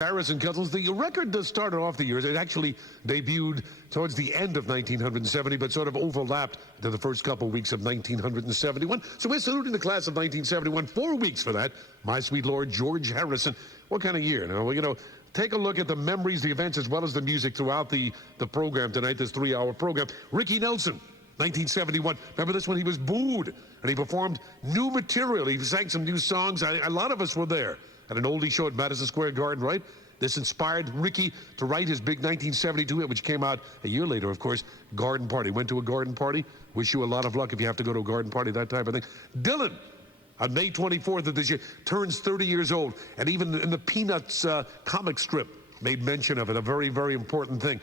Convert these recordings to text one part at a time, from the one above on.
Harrison Cousins, the record started off the years. It actually debuted towards the end of 1970, but sort of overlapped to the first couple weeks of 1971. So we're saluting the class of 1971. 4 weeks for that. My sweet Lord, George Harrison. What kind of year? Now, well, you know, take a look at the memories, the events, as well as the music throughout the program tonight, this 3-hour program. Ricky Nelson, 1971. Remember this one? He was booed, and he performed new material. He sang some new songs. A lot of us were there at an oldie show at Madison Square Garden, right? This inspired Ricky to write his big 1972 hit, which came out a year later, of course, Garden Party. Went to a garden party. Wish you a lot of luck if you have to go to a garden party, that type of thing. Dylan, on May 24th of this year, turns 30 years old. And even in the Peanuts comic strip, made mention of it, a very, very important thing.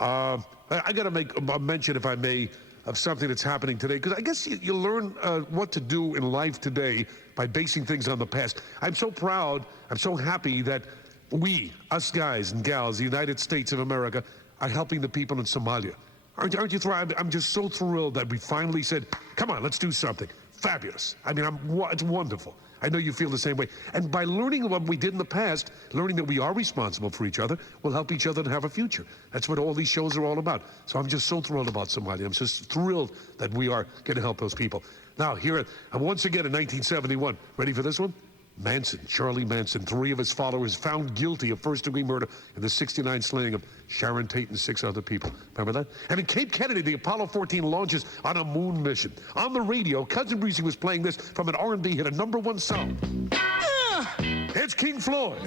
I got to make a mention, if I may, of something that's happening today, because I guess you learn what to do in life today by basing things on the past. I'm so proud, I'm so happy that we, us guys and gals, the United States of America, are helping the people in Somalia. Aren't you thrilled? I'm just so thrilled that we finally said, come on, let's do something. Fabulous. I mean, it's wonderful. I know you feel the same way. And by learning what we did in the past, learning that we are responsible for each other, we'll help each other to have a future. That's what all these shows are all about. So I'm just so thrilled about Somalia. I'm just thrilled that we are going to help those people. Now, here, once again in 1971, ready for this one? Manson, Charlie Manson, 3 of his followers found guilty of first-degree murder in the '69 slaying of Sharon Tate and 6 other people. Remember that? And in Cape Kennedy, the Apollo 14 launches on a moon mission. On the radio, Cousin Brucie was playing this from an R&B hit, a #1 song. It's King Floyd.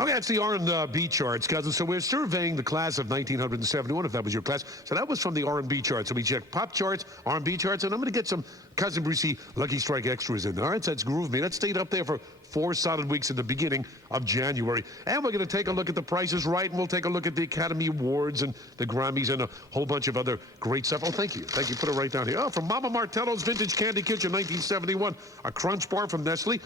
Okay, that's the R&B charts, cousins. So we're surveying the class of 1971, if that was your class. So that was from the R&B charts. So we checked pop charts, R&B charts, and I'm going to get some Cousin Brucie Lucky Strike extras in there. All right, so that's Groove Me. That stayed up there for 4 solid weeks at the beginning of January. And we're going to take a look at the Price is Right, and we'll take a look at the Academy Awards and the Grammys and a whole bunch of other great stuff. Oh, thank you. Thank you. Put it right down here. Oh, from Mama Martello's Vintage Candy Kitchen, 1971. A Crunch Bar from Nestle.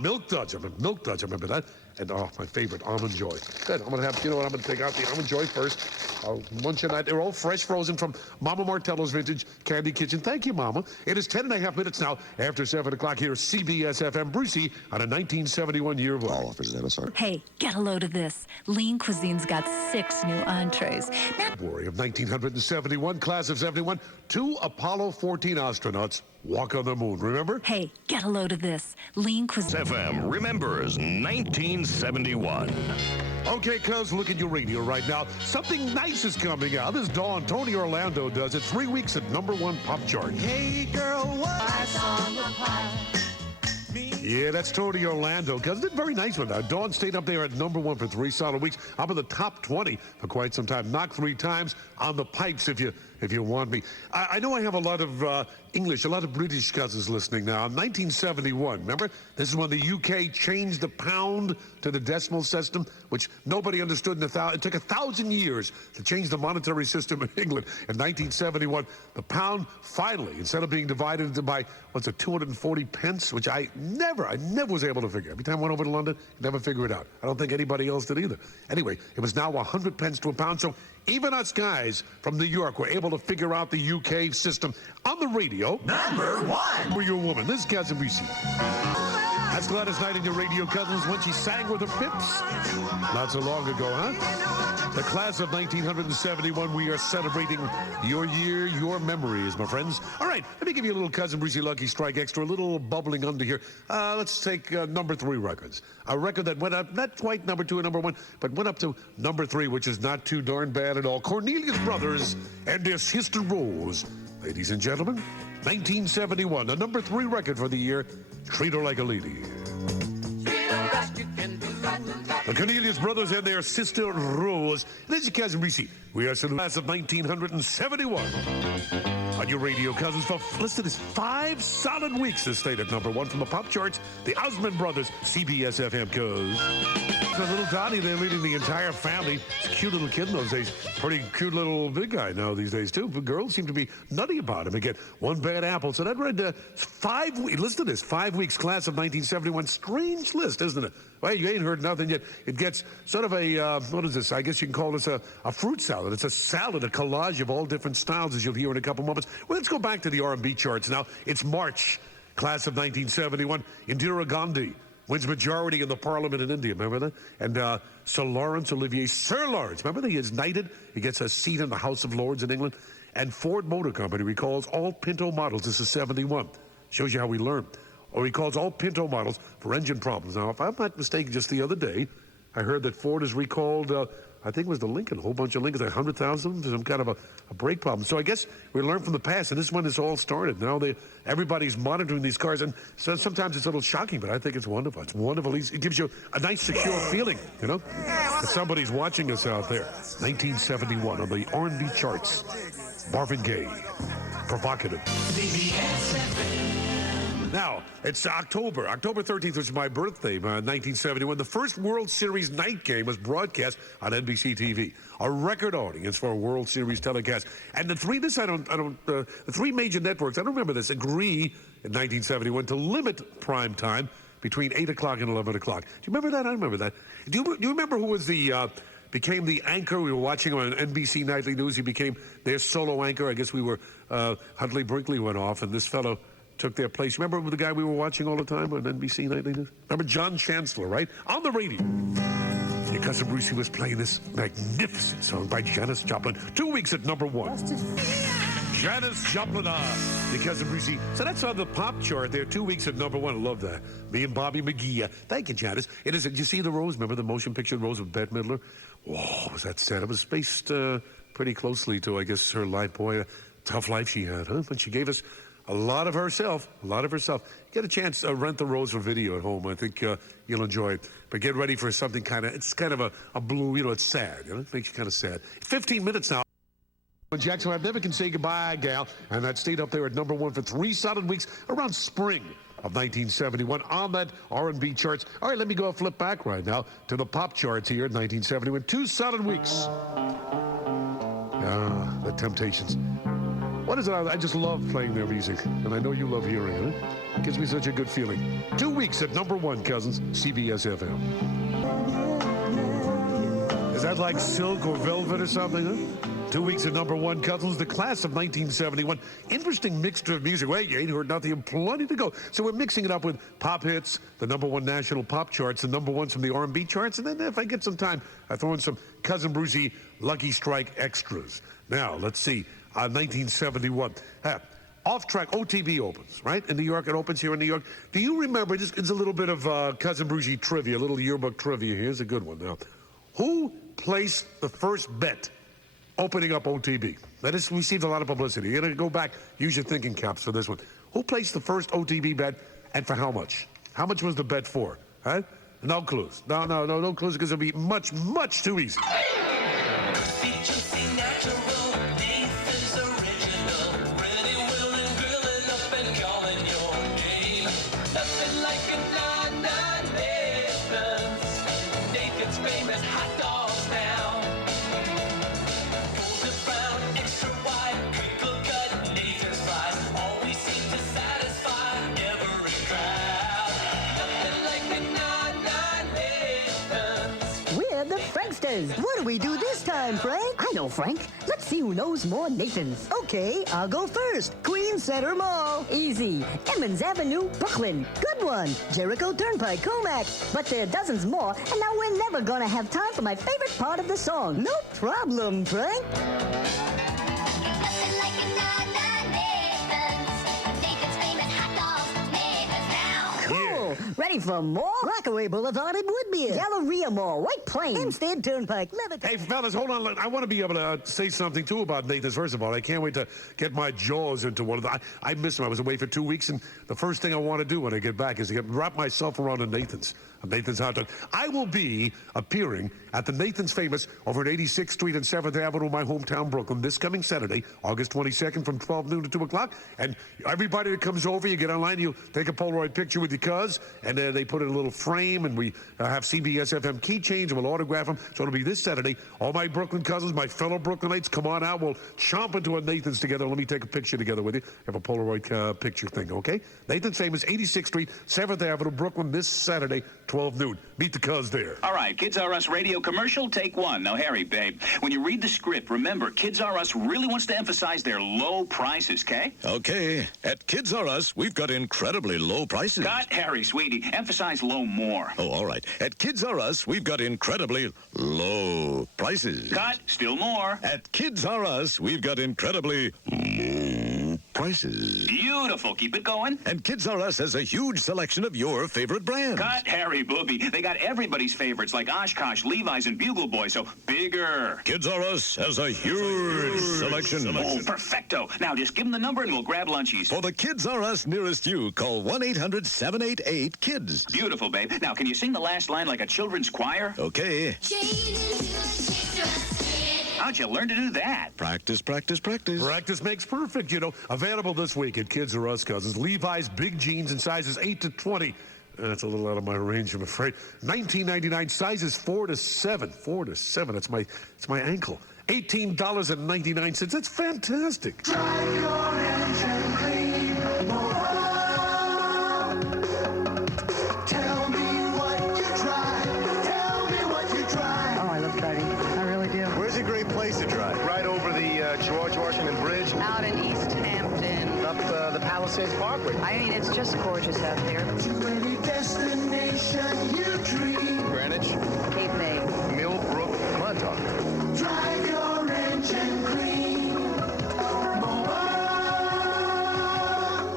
Milk Duds. Milk Duds, I remember that. And, my favorite, Almond Joy. Good. I'm going to have, you know what, I'm going to take out the Almond Joy first. I'll munch on that. They're all fresh frozen from Mama Martello's Vintage Candy Kitchen. Thank you, Mama. It is 10.5 minutes now after 7 o'clock here at CBS FM Brucie on a 1971 yearbook. All offers at MSR. Hey, get a load of this. Lean Cuisine's got 6 new entrees. February of 1971, class of 71, 2 Apollo 14 astronauts walk on the moon, remember? Hey, get a load of this. Lean Cuisine. FM remembers 1971. Okay, cuz, look at your radio right now. Something nice is coming out. This Dawn, Tony Orlando does it. 3 weeks at #1 pop chart. Hey girl, what's on the pie? Yeah, that's Tony Orlando, cuz. Did very nice one. Dawn stayed up there at #1 for 3 solid weeks. Up in the top 20 for quite some time. Knocked 3 times on the pipes if you want me. I know I have a lot of English, a lot of British cousins listening now. 1971, remember? This is when the UK changed the pound to the decimal system, which nobody understood. It took 1,000 years to change the monetary system in England. In 1971, the pound finally, instead of being divided into by, 240 pence, which I never was able to figure. Every time I went over to London, I never figured it out. I don't think anybody else did either. Anyway, it was now 100 pence to a pound, so even us guys from New York were able to figure out the UK system on the radio. #1. For your woman, this is Cousin Brucie. That's Gladys Knight and your radio cousins when she sang with her pips. Not so long ago, huh? The class of 1971, we are celebrating your year, your memories, my friends. All right, let me give you a little Cousin Brucie Lucky Strike extra, a little bubbling under here. Let's take #3 records. A record that went up, not quite #2 and #1, but went up to #3, which is not too darn bad at all. Cornelius Brothers and their Sister Rose. Ladies and gentlemen, 1971, the #3 record for the year, Treat Her Like a Lady. The Cornelius Brothers and their Sister Rose. This is Cousin Brucie. We are the class of 1971. On your radio cousins, for, listen to this, 5 solid weeks this stayed at #1 from the pop charts. The Osmond Brothers, CBS FM cuz. So little Donnie, they're leading the entire family. It's a cute little kid in those days. Pretty cute little big guy now these days, too. But girls seem to be nutty about him. Again, 1 bad apple. So that read 5 weeks. Listen to this. 5 weeks, class of 1971. Strange list, isn't it? Well, you ain't heard nothing yet. It gets sort of a, what is this? I guess you can call this a fruit salad. It's a salad, a collage of all different styles, as you'll hear in a couple moments. Well, let's go back to the R&B charts now. It's March, class of 1971. Indira Gandhi, wins majority in the parliament in India, remember that? And Sir Lawrence Sir Lawrence, remember that he is knighted? He gets a seat in the House of Lords in England. And Ford Motor Company recalls all Pinto models. This is 71. Shows you how we learn. Or recalls all Pinto models for engine problems. Now, if I'm not mistaken, just the other day, I heard that Ford has recalled, I think it was the Lincoln, a whole bunch of Lincolns, 100,000 for some kind of a brake problem. So I guess we learn from the past, and this is when this all started. Now everybody's monitoring these cars, and so sometimes it's a little shocking, but I think it's wonderful. It's wonderful. It gives you a nice, secure feeling, you know? That somebody's watching us out there. 1971 on the R&B charts. Marvin Gaye, Provocative. Now, it's October 13th, which is my birthday, 1971. The first World Series night game was broadcast on NBC TV. A record audience for a World Series telecast. And the three major networks, I don't remember this, agree in 1971 to limit prime time between 8 o'clock and 11 o'clock. Do you remember that? I remember that. Do you remember who was became the anchor? We were watching on NBC Nightly News. He became their solo anchor. I guess Huntley Brinkley went off, and this fellow took their place. Remember the guy we were watching all the time on NBC Nightly News? Remember John Chancellor, right? On the radio. Your cousin Brucie was playing this magnificent song by Janis Joplin. 2 weeks at number 1. Janis Joplin, your cousin Brucie. So that's on the pop chart there, 2 weeks at number 1. I love that. Me and Bobby McGee. Thank you, Janis. It is. Did you see The Rose? Remember the motion picture Rose with Bette Midler? Whoa, was that sad? It was based pretty closely to, I guess, her life. Boy, a tough life she had, huh? But she gave us a lot of herself. Get a chance to rent The Rose for video at home. I think you'll enjoy it. But get ready for something it's kind of a blue, it's sad. It makes you kind of sad. 15 minutes now. Jackson, I never can say goodbye, gal. And that stayed up there at number 1 for 3 solid weeks around spring of 1971 on that R&B charts. All right, let me go flip back right now to the pop charts here in 1971. 2 solid weeks. The Temptations. What is it? I just love playing their music, and I know you love hearing it. It gives me such a good feeling. 2 weeks at number 1, cousins, CBS FM. Is that like silk or velvet or something, huh? 2 weeks at number 1, cousins, the class of 1971. Interesting mixture of music. Wait, you ain't heard nothing, plenty to go. So we're mixing it up with pop hits, the number 1 national pop charts, the number 1s from the R&B charts, and then if I get some time, I throw in some Cousin Brucie Lucky Strike extras. Now, let's see. 1971. Off-track OTB opens, right? In New York, it opens here in New York. Do you remember, it's a little bit of Cousin Brucie trivia, a little yearbook trivia. Here's a good one now. Who placed the first bet opening up OTB? That has received a lot of publicity. You're going to go back, use your thinking caps for this one. Who placed the first OTB bet, and for how much? How much was the bet for? Huh? No clues. No clues, because it'll be much, much too easy. What do we do this time, Frank? I know, Frank. Let's see who knows more Nathans. Okay, I'll go first. Queen Center Mall. Easy. Emmons Avenue, Brooklyn. Good one. Jericho Turnpike, Comac. But there are dozens more, and now we're never gonna have time for my favorite part of the song. No problem, Frank. Cool. Ready for more? Rockaway Boulevard in Woodmere. Galleria Mall, White Plains. Hempstead Turnpike, Levitt. Hey, fellas, hold on. I want to be able to say something, too, about Nathan's. First of all, I can't wait to get my jaws into one of the... I missed him. I was away for 2 weeks, and the first thing I want to do when I get back is to wrap myself around a Nathan's hot dog. I will be appearing at the Nathan's Famous over at 86th Street and 7th Avenue, my hometown, Brooklyn, this coming Saturday, August 22nd from 12 noon to 2 o'clock. And everybody that comes over, you get online, you take a Polaroid picture with your cuz, and they put it in a little frame, and we have CBS FM keychains, and we'll autograph them. So it'll be this Saturday. All my Brooklyn cousins, my fellow Brooklynites, come on out. We'll chomp into a Nathan's together. Let me take a picture together with you. Have a Polaroid picture thing, okay? Nathan's Famous, 86th Street, 7th Avenue, Brooklyn, this Saturday, 12 noon. Meet the cuz there. All right, Kids R Us radio commercial, take one. Now, Harry, babe, when you read the script, remember, Kids R Us really wants to emphasize their low prices, okay? Okay. At Kids R Us, we've got incredibly low prices. Cut, Harry, sweetie. Emphasize low more. Oh, all right. At Kids R Us, we've got incredibly low prices. Cut, still more. At Kids R Us, we've got incredibly low prices. Beautiful. Keep it going. And Kids R Us has a huge selection of your favorite brands. Cut, Harry, booby. They got everybody's favorites like Oshkosh, Levi's, and Bugle Boy, so bigger. Kids R Us has a huge selection. Oh, perfecto. Now, just give them the number and we'll grab lunchies. For the Kids R Us nearest you, call 1-800-788-KIDS. Beautiful, babe. Now, can you sing the last line like a children's choir? Okay. How'd you learn to do that? Practice, practice, practice. Practice makes perfect, you know. Available this week at Kids R Us, cousins. Levi's big jeans in sizes 8 to 20. That's a little out of my range, I'm afraid. $19.99, sizes 4 to 7. 4 to 7, that's my ankle. $18.99, that's fantastic. Drive your engine clean. Tell me what you drive. Tell me what you drive. Oh, I love driving. I really do. Where's a great place to drive? Right over the George Washington Bridge. Out in East Hampton. Up the Palisades Parkway. I mean, it's just gorgeous out there. To any destination you dream. Greenwich. Cape May. Millbrook. Montauk. Drive your engine clean.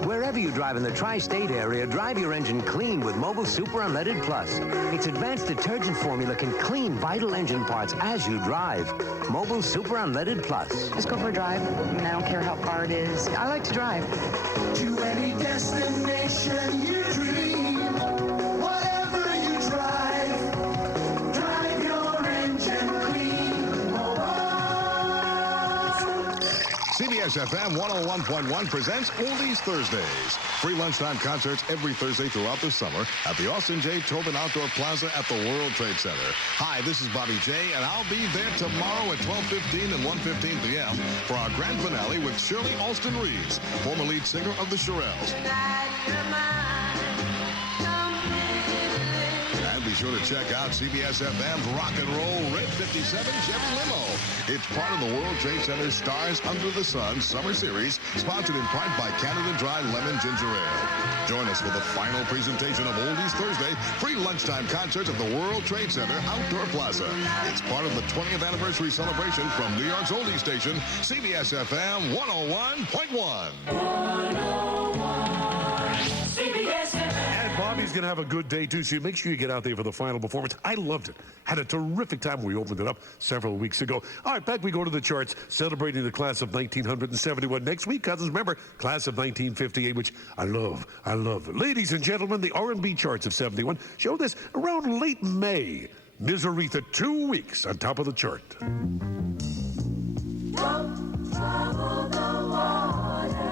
Wherever you drive in the tri-state area, drive your engine clean with Mobile Super Unleaded Plus. Its advanced detergent formula can clean vital engine parts as you drive. Mobile Super Unleaded Plus. Just go for a drive. I mean, I don't care how far it is. I like to drive. To any destination you dream. Whatever you drive, drive your engine clean. CBS FM 101.1 presents Oldies Thursdays. Free lunchtime concerts every Thursday throughout the summer at the Austin J. Tobin Outdoor Plaza at the World Trade Center. Hi, this is Bobby J, and I'll be there tomorrow at 12:15 and 1:15 p.m. for our grand finale with Shirley Alston Reeves, former lead singer of the Shirelles. And be sure to check out CBS FM's Rock and Roll Red 57 Chevy Limo. It's part of the World Trade Center's Stars Under the Sun Summer Series, sponsored in part by Canada Dry Lemon Ginger Ale. Join us for the final presentation of Oldies Thursday, free lunchtime concerts at the World Trade Center Outdoor Plaza. It's part of the 20th anniversary celebration from New York's Oldie station, CBS FM 101.1. And Bobby's going to have a good day, too, so make sure you get out there for the final performance. I loved it. Had a terrific time when we opened it up several weeks ago. All right, back we go to the charts, celebrating the class of 1971. Next week, cousins, remember, class of 1958, which I love. I love. Ladies and gentlemen, the R&B charts of 71 show this around late May. Ms. Aretha, 2 weeks on top of the chart. Don't travel the water.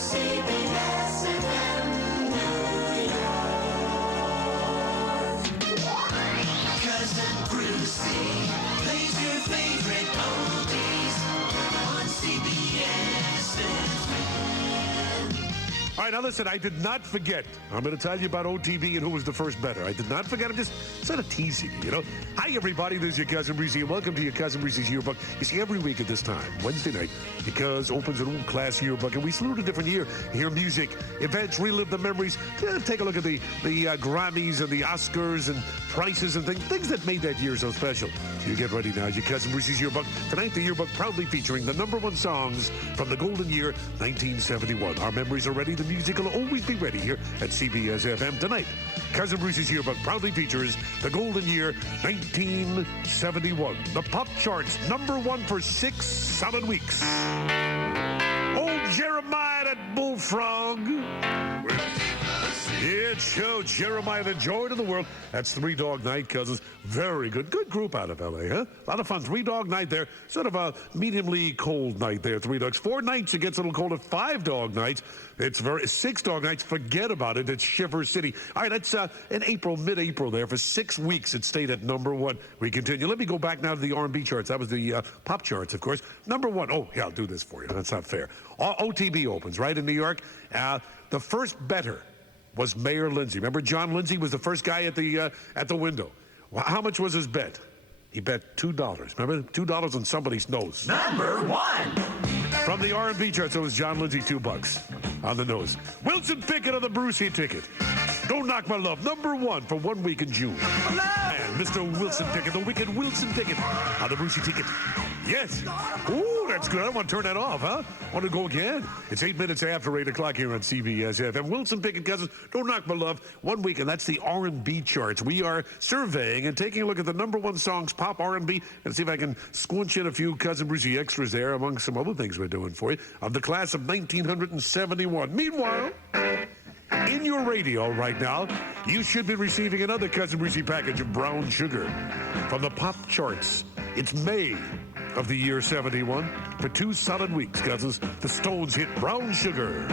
WCBS FM, New York. Cousin Brucie plays your favorite oldies on CBS FM. All right, now listen, I did not forget. I'm going to tell you about OTV and who was the first better. I did not forget. I'm just sort of teasing you, you know. Hi, everybody. This is your Cousin Brucie, and welcome to your Cousin Brucie's Yearbook. You see, every week at this time, Wednesday night, because opens an old class yearbook, and we salute a different year. Hear music, events, relive the memories. Take a look at the Grammys and the Oscars and prices and things that made that year so special. You get ready now. Your Cousin Brucie's Yearbook. Tonight, the yearbook proudly featuring the #1 songs from the golden year 1971. Our memories are ready. The music will always be ready here at CBS FM tonight. Cousin Brucie's Yearbook proudly features the golden year 1971. The pop charts #1 for 6 solid weeks. Old Jeremiah, that bullfrog. Yeah, Joe, Jeremiah, the joy to the world. That's Three Dog Night, cousins. Very good. Good group out of L.A., huh? A lot of fun. Three Dog Night there. Sort of a mediumly cold night there, Three Dogs. 4 nights, it gets a little colder. 5 Dog Nights. It's 6 Dog Nights. Forget about it. It's Shiver City. All right, that's in April, mid-April there. For 6 weeks, it stayed at number 1. We continue. Let me go back now to the R&B charts. That was the pop charts, of course. Number 1. Oh, yeah, I'll do this for you. That's not fair. OTB opens, right, in New York. The first better was Mayor Lindsay. Remember, John Lindsay was the first guy at the window. Well, how much was his bet? He bet $2. Remember, $2 on somebody's nose. Number 1. From the R&B charts, it was John Lindsay, $2 on the nose. Wilson Pickett on the Brucie ticket. Don't Knock My Love, number 1 for 1 week in June. And Mr. Wilson Pickett, the wicked Wilson Pickett on the Brucie ticket. Yes. Ooh, that's good. I want to turn that off, huh? Want to go again? It's 8 minutes after 8 o'clock here on CBS FM. Wilson Pickett, cousins, Don't Knock My Love, 1 week, and that's the R&B charts. We are surveying and taking a look at the number 1 songs, pop R&B, and see if I can squinch in a few Cousin Brucie extras there among some other things we're doing for you of the class of 1971. Meanwhile, in your radio right now, you should be receiving another Cousin Brucie package of brown sugar from the pop charts. It's May of the year 71. For 2 solid weeks, cousins, the Stones hit Brown Sugar.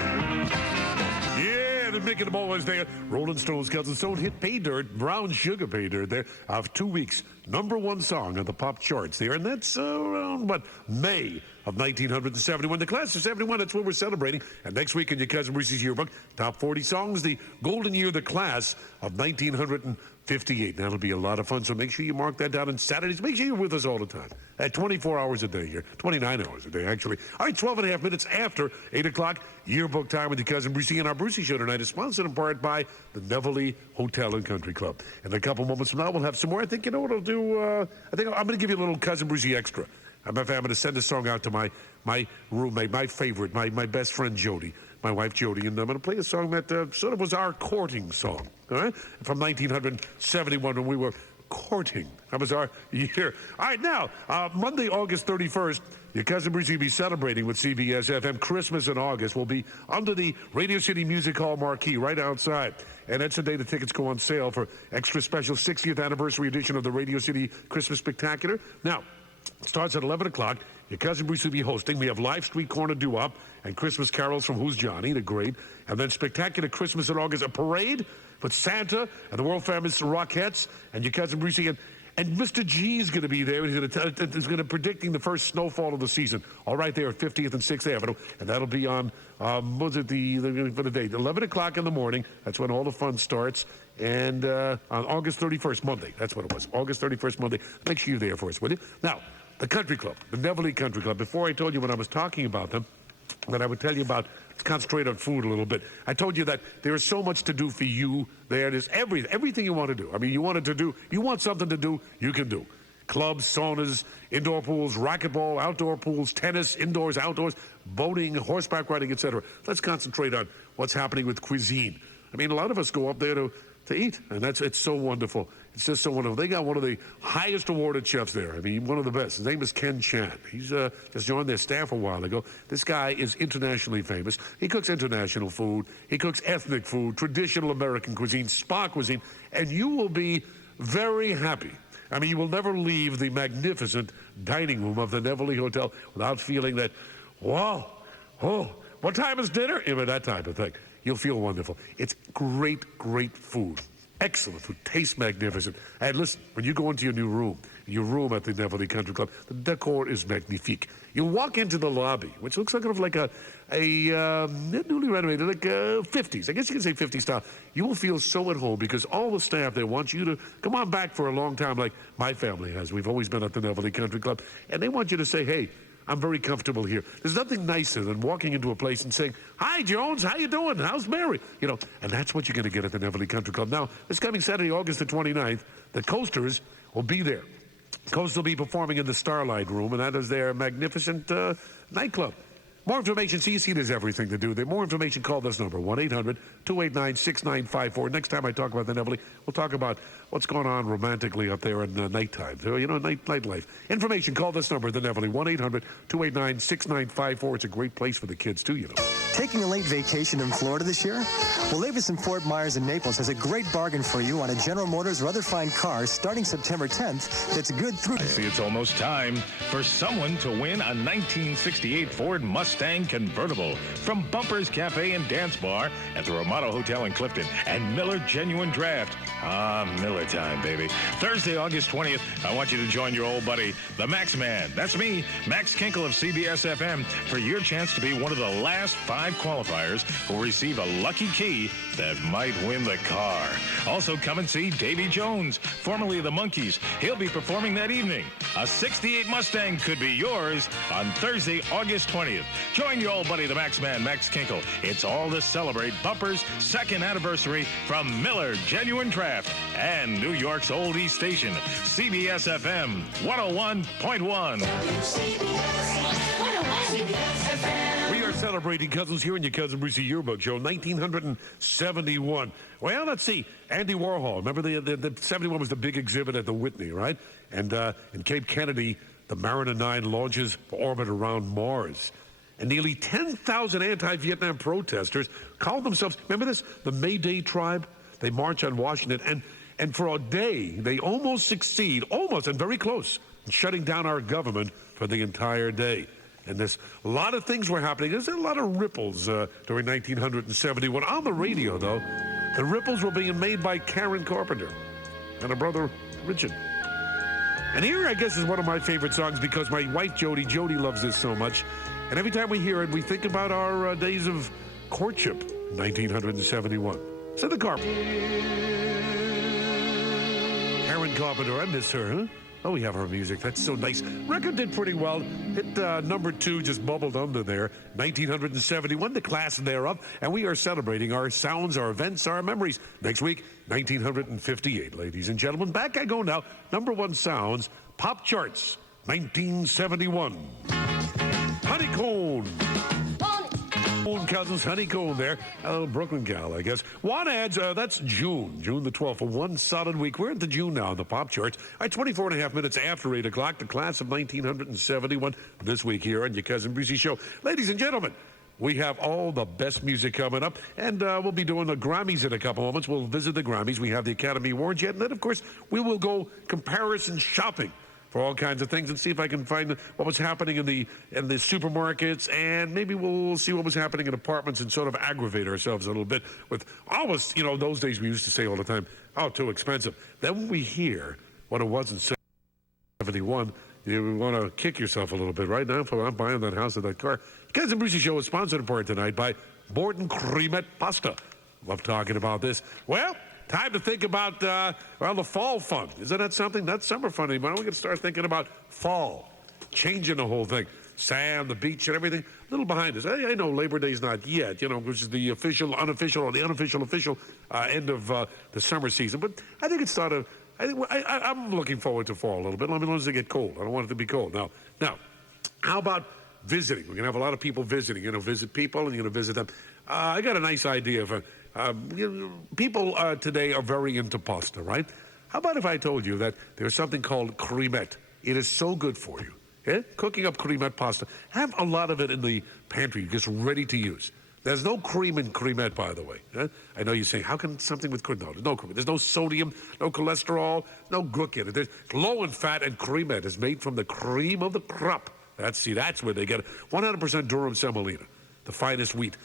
Yeah, they're making them always there. Rolling Stones, cousins, Stone hit Pay Dirt, Brown Sugar Pay Dirt there of 2 weeks. Number 1 song on the pop charts there, and that's around, May of 1971. The class of 71, that's what we're celebrating. And next week in your Cousin Brucie's Yearbook, top 40 songs, the golden year, the class of 1958. That'll be a lot of fun, so make sure you mark that down on Saturdays. Make sure you're with us all the time. At 24 hours a day here, 29 hours a day, actually. All right, 12 and a half minutes after 8 o'clock, Yearbook time with your Cousin Brucie. And our Brucie show tonight is sponsored in part by the Nevele Hotel and Country Club. In a couple moments from now, we'll have some more. I think, you know what I'll do? I think I'm going to give you a little Cousin Brucie extra. I'm going to send a song out to my roommate, my favorite, my best friend Jody, my wife Jody, and I'm going to play a song that sort of was our courting song, all right? From 1971 when we were courting. That was our year. All right, now, Monday, August 31st, your Cousin Brucie will be celebrating with CBS FM. Christmas in August will be under the Radio City Music Hall marquee right outside. And that's the day the tickets go on sale for extra special 60th anniversary edition of the Radio City Christmas Spectacular. Now, it starts at 11 o'clock. Your Cousin Brucie will be hosting. We have live street corner doo-wop and Christmas carols from Who's Johnny, the great. And then spectacular Christmas in August, a parade with Santa and the world-famous Rockettes and your Cousin Brucie. And Mr. G is going to be there. He's going to predicting the first snowfall of the season. All right there at 50th and 6th Avenue. And that'll be on, for the day? 11 o'clock in the morning. That's when all the fun starts. And on August 31st, Monday. That's what it was. August 31st, Monday. Make sure you're there for us, will you? Now, the Country Club, the Nevele Country Club. Before I told you when I was talking about them, that I would tell you about, concentrate on food a little bit. I told you that there is so much to do for you there. There's everything you want to do. I mean, you want something to do, you can do. Clubs, saunas, indoor pools, racquetball, outdoor pools, tennis, indoors, outdoors, boating, horseback riding, etc. Let's concentrate on what's happening with cuisine. I mean, a lot of us go up there to eat, and it's so wonderful. It's just so wonderful. They got one of the highest awarded chefs there. I mean, one of the best. His name is Ken Chan. He's just joined their staff a while ago. This guy is internationally famous. He cooks international food. He cooks ethnic food, traditional American cuisine, spa cuisine, and you will be very happy. I mean, you will never leave the magnificent dining room of the Nevele Hotel without feeling that, wow, oh, what time is dinner? You know, that type of thing. You'll feel wonderful. It's great, great food. Excellent food. Tastes magnificent. And listen, when you go into your new room at the Nevele Country Club, the decor is magnifique. You walk into the lobby, which looks kind of like a newly renovated, like 50s. I guess you can say 50s style. You will feel so at home because all the staff there want you to come on back for a long time like my family has. We've always been at the Nevele Country Club. And they want you to say, hey, I'm very comfortable here. There's nothing nicer than walking into a place and saying, hi, Jones, how you doing? How's Mary? You know, and that's what you're going to get at the Nevele Country Club. Now, this coming Saturday, August the 29th, the Coasters will be there. Coasters will be performing in the Starlight Room, and that is their magnificent nightclub. More information, so you see there's everything to do there. More information, call this number, 1-800-289-6954. Next time I talk about the Neville, we'll talk about what's going on romantically up there in nighttime. So, nightlife. Information, call this number, the Neville, 1-800-289-6954. It's a great place for the kids, too, Taking a late vacation in Florida this year? Well, Avis in Fort Myers and Naples has a great bargain for you on a General Motors or other fine cars starting September 10th that's good through... I see it's almost time for someone to win a 1968 Ford Mustang convertible from Bumpers Cafe and Dance Bar at the Ramada Hotel in Clifton and Miller Genuine Draft. Miller time, baby. Thursday, August 20th, I want you to join your old buddy, the Max Man. That's me, Max Kinkle of CBS FM, for your chance to be one of the last 5 qualifiers who will receive a lucky key that might win the car. Also, come and see Davy Jones, formerly of the Monkees. He'll be performing that evening. A 68 Mustang could be yours on Thursday, August 20th. Join your old buddy, the Max Man, Max Kinkle. It's all to celebrate Bumper's 2nd anniversary from Miller Genuine Draft and New York's oldie station, CBS FM 101.1. We are celebrating cousins here in your Cousin Brucie Yearbook Show, 1971. Well, let's see. Andy Warhol. Remember the 71 was the big exhibit at the Whitney, right? And in Cape Kennedy, the Mariner 9 launches for orbit around Mars. And nearly 10,000 anti-Vietnam protesters called themselves, remember this? The May Day Tribe. They march on Washington, and for a day, they almost succeed, almost, and very close, in shutting down our government for the entire day. And there's a lot of things were happening. There's a lot of ripples during 1971. On the radio, though, the ripples were being made by Karen Carpenter and her brother, Richard. And here, I guess, is one of my favorite songs because my wife, Jody loves this so much. And every time we hear it, we think about our days of courtship, 1971. So the Carpenter. Karen Carpenter, I miss her, huh? Oh, we have her music. That's so nice. Record did pretty well. Hit number 2, just bubbled under there. 1971, the class thereof. And we are celebrating our sounds, our events, our memories. Next week, 1958, ladies and gentlemen. Back I go now. Number 1 sounds, pop charts, 1971. Honeycomb. Cousins, Honeycomb there. A little Brooklyn gal, I guess. One adds, that's June the 12th, for one solid week. We're into June now in the pop charts. All right, 24 and a half minutes after 8 o'clock, the class of 1971 this week here on your Cousin Brucie Show. Ladies and gentlemen, we have all the best music coming up, and we'll be doing the Grammys in a couple moments. We'll visit the Grammys. We have the Academy Awards yet, and then, of course, we will go comparison shopping for all kinds of things and see if I can find what was happening in the supermarkets, and maybe we'll see what was happening in apartments and sort of aggravate ourselves a little bit with always, those days we used to say all the time, oh, too expensive. Then when we hear what it was in 71, you want to kick yourself a little bit. Right now, I'm buying that house or that car. Cousin Brucie Show is sponsored in part tonight by Borden Cremette Pasta. Love talking about this. Well, time to think about, the fall fun. Isn't that something? That's summer fun anymore. We're going to start thinking about fall, changing the whole thing. Sand, the beach, and everything. A little behind us. I know Labor Day's not yet, which is the official, unofficial, or the unofficial, official end of the summer season. But I think it started. I'm looking forward to fall a little bit. Let me let it get cold. I don't want it to be cold. Now, how about visiting? We're going to have a lot of people visiting. Visit people, and you're going to visit them. I got a nice idea for. People today are very into pasta, right? How about if I told you that there's something called cremette? It is so good for you. Yeah? Cooking up cremette pasta. Have a lot of it in the pantry, just ready to use. There's no cream in cremette, by the way. Yeah? I know you're saying, how can something with cream? No, there's no cream. There's no sodium, no cholesterol, no gook in it. It's low in fat, and cremette is made from the cream of the crop. That's where they get it. 100% Durham semolina, the finest wheat,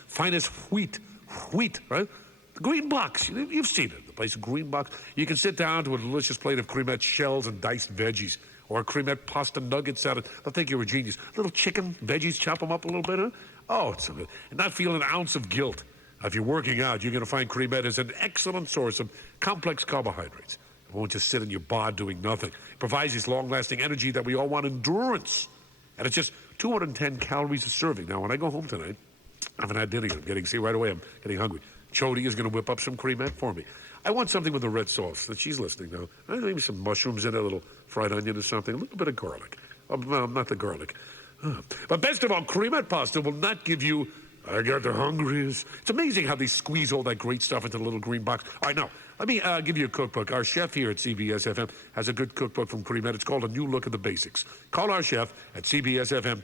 right? The green box, you've seen it. The place, green box. You can sit down to a delicious plate of cremette shells and diced veggies, or a cremette pasta nugget salad. They'll think you're a genius. Little chicken, veggies, chop them up a little bit, huh? Oh, it's so good. And not feel an ounce of guilt. If you're working out, you're going to find cremette is an excellent source of complex carbohydrates. It won't just sit in your bod doing nothing. It provides this long-lasting energy that we all want, endurance. And it's just 210 calories a serving. Now, when I go home tonight, I haven't had dinner yet. Right away, I'm getting hungry. Chody is going to whip up some cremette for me. I want something with a red sauce. She's listening now. Maybe some mushrooms in it, a little fried onion or something, a little bit of garlic. Well, not the garlic. But best of all, cremette pasta will not give you, I got the hungriest. It's amazing how they squeeze all that great stuff into the little green box. All right, now, let me give you a cookbook. Our chef here at CBS FM has a good cookbook from Cremette. It's called A New Look at the Basics. Call our chef at CBS FM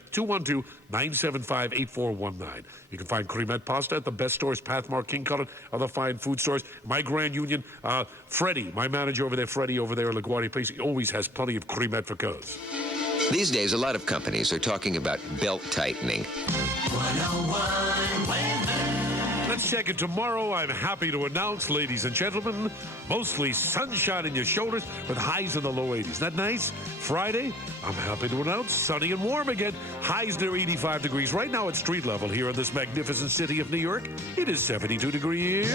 212-975-8419. You can find Cremette pasta at the best stores, Pathmark, King Cullen, other fine food stores. My Grand Union, Freddie, my manager over there, Freddie over there at LaGuardia Place, he always has plenty of Cremette for cuz. These days, a lot of companies are talking about belt tightening. Let's check it tomorrow. I'm happy to announce, ladies and gentlemen, mostly sunshine in your shoulders with highs in the low 80s. Isn't that nice? Friday, I'm happy to announce sunny and warm again. Highs near 85 degrees. Right now at street level here in this magnificent city of New York, it is 72 degrees.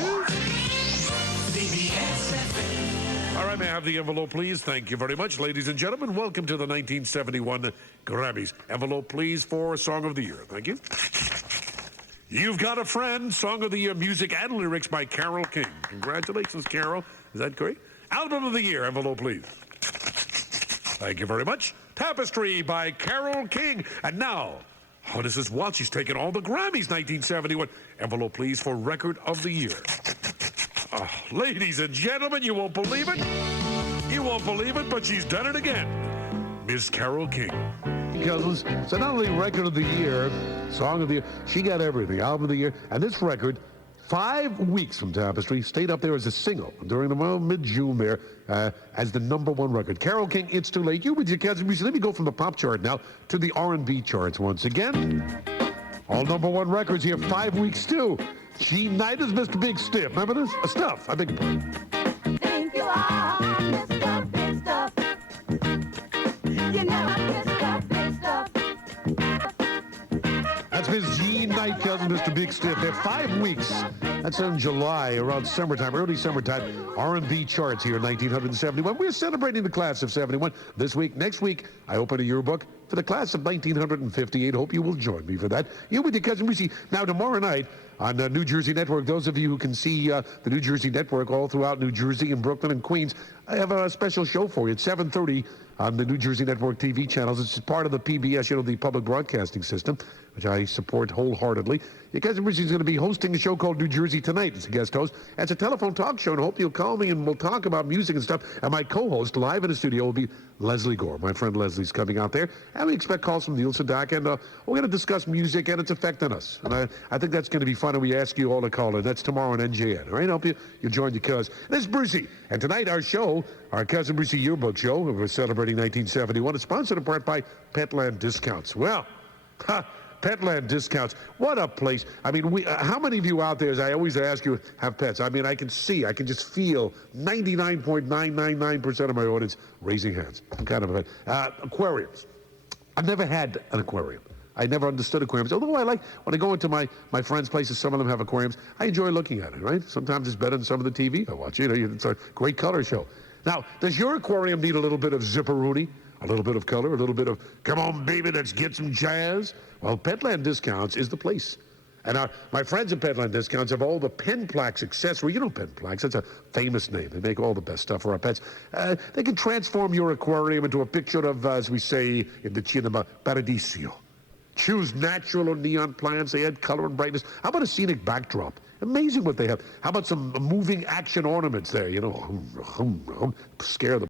All right, may I have the envelope, please? Thank you very much, ladies and gentlemen. Welcome to the 1971 Grammys. Envelope, please, for Song of the Year. Thank you. You've Got a Friend, Song of the Year, music and lyrics by Carole King. Congratulations, Carole. Is that great? Album of the Year, envelope, please. Thank you very much. Tapestry by Carole King. And now, oh, this is what she's taken all the Grammys, 1971. Envelope, please, for Record of the Year. Oh, ladies and gentlemen, you won't believe it. You won't believe it, but she's done it again. Miss Carole King. Cousins, so not only Record of the Year, Song of the Year, she got everything, Album of the Year, and this record, 5 weeks from Tapestry, stayed up there as a single during the mid-June there as the #1 record. Carole King, It's Too Late. You with your cousin music. Let me go from the pop chart now to the R&B charts once again. All #1 records here, 5 weeks too. She Night is Mr. Big Stiff. Remember this? Stuff, I beg your pardon. Think you are Mr. Big Stuff. You never Mr. Big Stuff. That's Miss Jean Knight, cousin Mr. Big Stiff. They're 5 weeks. That's in July, around summertime, early summertime. R&B charts here in 1971. We're celebrating the class of 71 this week. Next week, I open a yearbook for the class of 1958. Hope you will join me for that. You with your cousin Brucie. Now, tomorrow night on the New Jersey Network, those of you who can see the New Jersey Network all throughout New Jersey and Brooklyn and Queens, I have a special show for you at 7:30 on the New Jersey Network TV channels. It's part of the PBS, the public broadcasting system, which I support wholeheartedly. Your cousin Brucie is going to be hosting a show called New Jersey Tonight. It's a guest host. It's a telephone talk show, and I hope you'll call me and we'll talk about music and stuff. And my co-host live in the studio will be Leslie Gore. My friend Leslie's coming out there. And we expect calls from Neil Sedaka, and we're going to discuss music and its effect on us. And I think that's going to be fun, and we ask you all to call in. That's tomorrow on NJN. All right, I hope you'll join your cuz. This is Brucie. And tonight our show, our Cousin Brucie Yearbook Show, we're celebrating 1971, is sponsored in part by Petland Discounts. Well, Petland Discounts. What a place. I mean, how many of you out there, as I always ask you, have pets? I mean, I can just feel 99.999% of my audience raising hands. I'm kind of a pet. Aquariums. I've never had an aquarium. I never understood aquariums. Although when I go into my friends' places, some of them have aquariums, I enjoy looking at it, right? Sometimes it's better than some of the TV I watch. It's a great color show. Now, does your aquarium need a little bit of zipperoonie? A little bit of color, a little bit of, come on, baby, let's get some jazz? Well, Petland Discounts is the place. And my friends at Petland Discounts have all the Penplax accessory. You know Penplax, that's a famous name. They make all the best stuff for our pets. They can transform your aquarium into a picture of, as we say in the cinema, paradiso. Choose natural or neon plants. They add color and brightness. How about a scenic backdrop? Amazing what they have. How about some moving action ornaments there, scare the